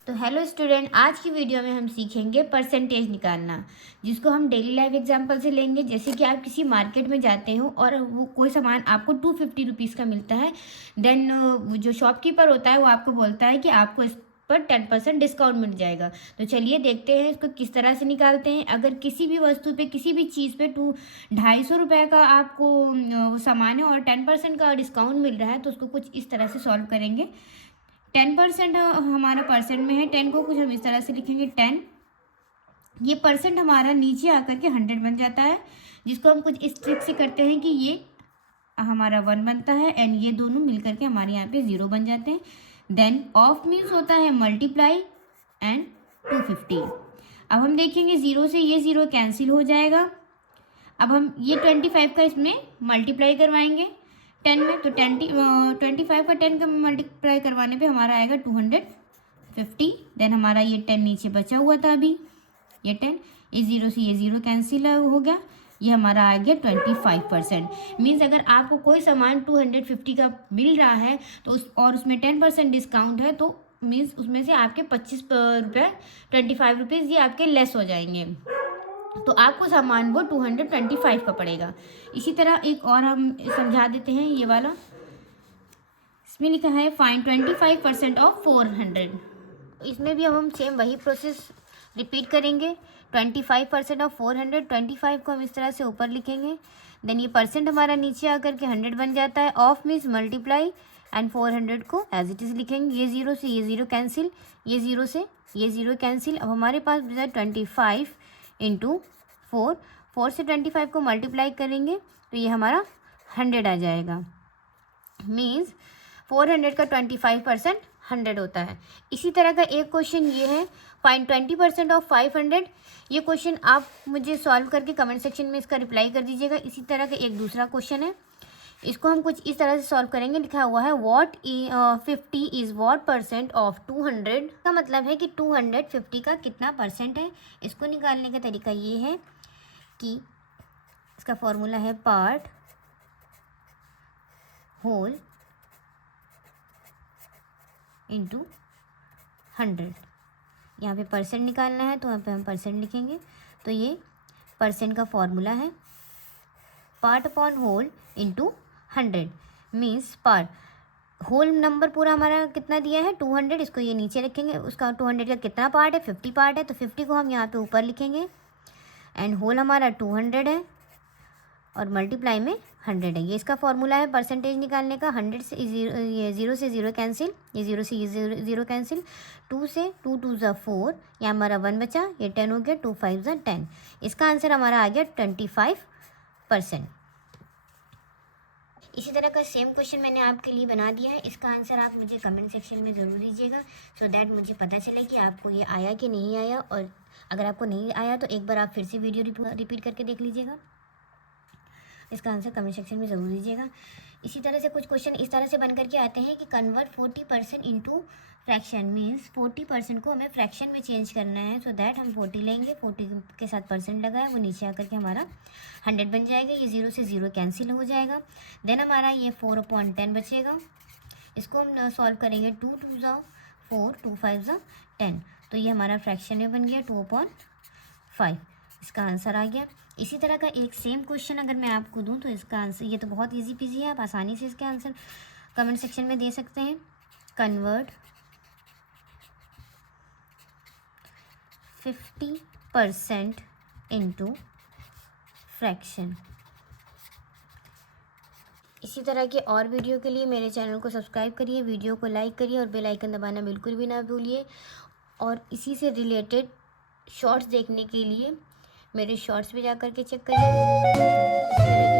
तो hello student, आज की वीडियो में हम सीखेंगे परसेंटेज निकालना, जिसको हम डेली लाइफ एग्जांपल से लेंगे। जैसे कि आप किसी मार्केट में जाते हो और वो कोई सामान आपको 250 रुपीज़ का मिलता है। देन जो शॉपकीपर होता है वो आपको बोलता है कि आपको इस पर 10% डिस्काउंट मिल जाएगा। तो चलिए देखते हैं इसको किस तरह से निकालते हैं। अगर किसी भी वस्तु पे, किसी भी चीज़ पे 250 रुपये का आपको सामान है और 10% का डिस्काउंट मिल रहा है, तो उसको कुछ इस तरह से सॉल्व करेंगे। 10% हमारा परसेंट में है, 10 को कुछ हम इस तरह से लिखेंगे 10। ये परसेंट हमारा नीचे आकर के 100 बन जाता है, जिसको हम कुछ इस ट्रिक से करते हैं कि ये हमारा 1 बनता है एंड ये दोनों मिलकर के हमारे यहाँ पे 0 बन जाते हैं। देन ऑफ मीन्स होता है मल्टीप्लाई एंड 250। अब हम देखेंगे 0 से ये 0 कैंसिल हो जाएगा। अब हम ये 25 का इसमें मल्टीप्लाई करवाएंगे 10 में, तो 25 का 10 का मल्टीप्लाई करवाने पे हमारा आएगा 250। देन हमारा ये 10 नीचे बचा हुआ था अभी, ये 10, इस 0 से ये 0 कैंसिल हो गया, ये हमारा आ गया 25%। मीन्स अगर आपको कोई सामान 250 का मिल रहा है तो उसमें 10% डिस्काउंट है, तो मीन्स उसमें से आपके 25 रुपये, 25 रुपीज़ ये आपके लेस हो जाएंगे, तो आपको सामान वो 225 का पड़ेगा। इसी तरह एक और हम समझा देते हैं, ये वाला इसमें लिखा है फाइंड 25% ऑफ 400। इसमें भी हम सेम वही प्रोसेस रिपीट करेंगे। 25% ऑफ 400, 25 को हम इस तरह से ऊपर लिखेंगे। देन ये परसेंट हमारा नीचे आकर के 100 बन जाता है। ऑफ मीन्स मल्टीप्लाई एंड 400 को एज इट इज़ लिखेंगे। ये 0 से ये 0 कैंसिल, ये 0 से ये 0 कैंसिल। अब हमारे पास बचा 25 इंटू 4, 4 से 25 को मल्टीप्लाई करेंगे तो ये हमारा 100 आ जाएगा। मीन्स 400 का 25% 100 होता है। इसी तरह का एक क्वेश्चन ये है, फाइंड 20% ऑफ 500। ये क्वेश्चन आप मुझे सॉल्व करके कमेंट सेक्शन में इसका रिप्लाई कर दीजिएगा। इसी तरह का एक दूसरा क्वेश्चन है, इसको हम कुछ इस तरह से सॉल्व करेंगे। लिखा हुआ है 50 इज़ व्हाट परसेंट ऑफ 200। का मतलब है कि 250 का कितना परसेंट है। इसको निकालने का तरीका ये है कि इसका फॉर्मूला है पार्ट होल इंटू 100। यहाँ पे परसेंट निकालना है तो यहाँ पे हम परसेंट लिखेंगे। तो ये परसेंट का फॉर्मूला है part upon whole into 100। Means part whole number पूरा हमारा कितना दिया है 200, इसको ये नीचे रखेंगे। उसका 200 का कितना पार्ट है 50 पार्ट है, तो 50 को हम यहाँ पे ऊपर लिखेंगे एंड होल हमारा 200 है और मल्टीप्लाई में 100 है। ये इसका फॉर्मूला है परसेंटेज निकालने का। 100 से ये 0 से 0 कैंसिल, ये 0 से ये 0 कैंसिल, 2 से 2 2 ज़ा 4, ये हमारा 1 बचा, ये 10 हो गया, 2 5 ज़ा 10। इसका आंसर हमारा आ गया 25%। इसी तरह का सेम क्वेश्चन मैंने आपके लिए बना दिया है। इसका आंसर आप मुझे कमेंट सेक्शन में ज़रूर दीजिएगा, सो दैट मुझे पता चले कि आपको ये आया कि नहीं आया। और अगर आपको नहीं आया तो एक बार आप फिर से वीडियो रिपीट करके देख लीजिएगा। इसका आंसर कमेंट सेक्शन में ज़रूर दीजिएगा। इसी तरह से कुछ क्वेश्चन इस तरह से बन करके आते हैं कि कन्वर्ट 40% इंटू फ्रैक्शन। मीन्स 40% को हमें फ्रैक्शन में चेंज करना है। सो दैट हम 40 लेंगे, 40 के साथ परसेंट लगा है, वो नीचे आकर के हमारा 100 बन जाएगा। ये 0 से 0 कैंसिल हो जाएगा। देन हमारा ये 4/10 बचेगा। इसको हम सॉल्व करेंगे, 2 2 ज़ा 4, 2 5 ज़ा 10, तो ये हमारा फ्रैक्शन में बन गया 2/5। इसका आंसर आ गया। इसी तरह का एक सेम क्वेश्चन अगर मैं आपको दूं तो इसका आंसर, ये तो बहुत इजी पीजी है, आप आसानी से इसके आंसर कमेंट सेक्शन में दे सकते हैं। Convert 50% into fraction. इसी तरह के और वीडियो के लिए मेरे चैनल को सब्सक्राइब करिए, वीडियो को लाइक करिए और बेल आइकन दबाना बिल्कुल भी ना भूलिए। और इसी से रिलेटेड शॉर्ट्स देखने के लिए मेरे शॉर्ट्स पे जा कर के चेक करिए।